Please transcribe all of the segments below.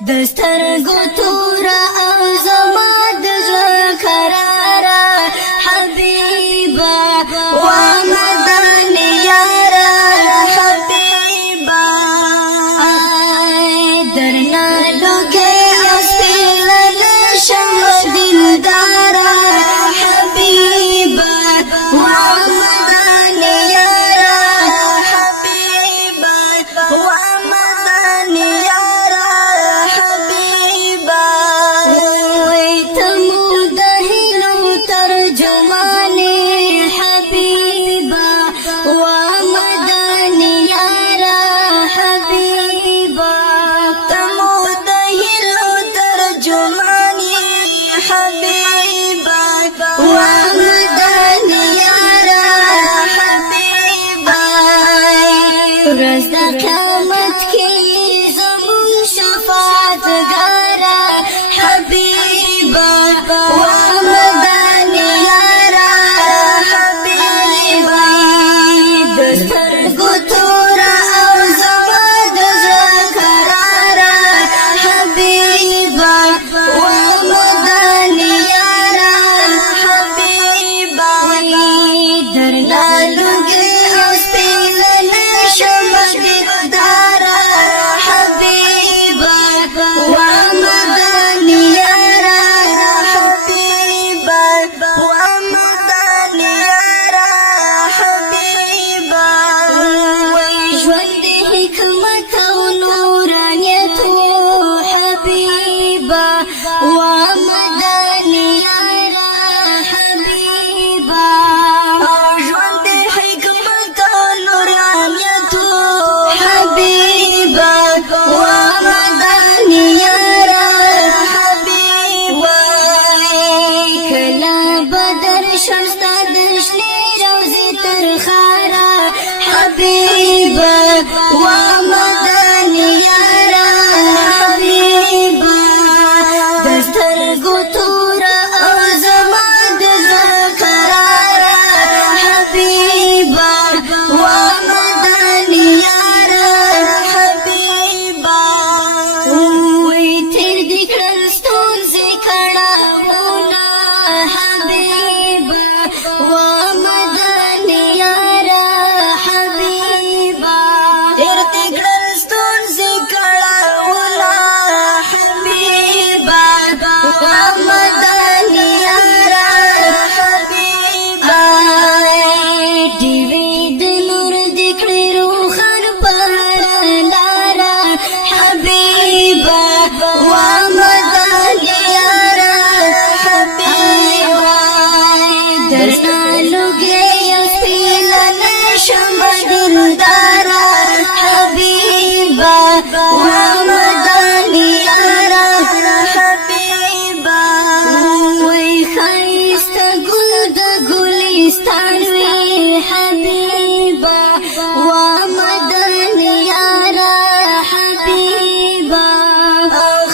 دسترګو تورا او زما د زړه قرارا حبیبا و مدني یارا حبیبا درنا لوګي اسپیلن شم دلدارا حبیبا و مدني یارا حبیبا و مدني یارا حبیبا وای تمو د هیلو ترجمانی حبیبا و مدني یارا حبیبا تمو د هیلو ترجمانی حبیبا و مدني یارا حبیبا ورځ د قیامت کې زمون شفاعت ګارا حبیبا و مدني یارا حبیبا دسترګو تورا او زما د زړه قرارا حبیبا و مدني یارا حبیبا درنا لوګي سپیلن شم دلدارا حبیبا و مدني یارا حبیبا و مدني یارا حبیبا وای ژوند حکمت او نورانیت حبیبا و مدني یارا حبیبا ژوند حکمت او نورانیت حبیبا و مدني یارا حبیبا کلا بدر شمستا دشنی روزی تر خارا حبیبا و مدني یارا حبیبا دسترګو تورا او زما د زړه قرارا حبیبا و مدني یارا حبیبا وای تیر دې کړل ستونزې کړهونه حبیبا و مدني یارا حبیبا تیر دې کړل ستونزې کړهونه حبیبا و مدني یارا حبیبا دیوی د نور دې کړې روښان په هر لاره حبیبا و مدني یارا حبیبا درنا لوګي سپیلن شم دلدارا حبیبا و مدني یارا حبیبا وای خایسته ګل د ګلستان وی حبیبا و مدني یارا حبیبا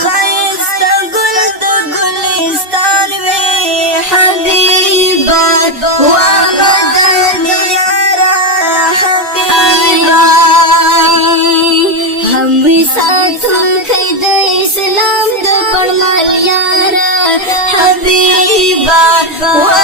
خایسته ګل د ګلستان وی حبیبا و مدني یارا حبیبا هم وی ساتل کای د اسلام د پړمال یارا حبیبا و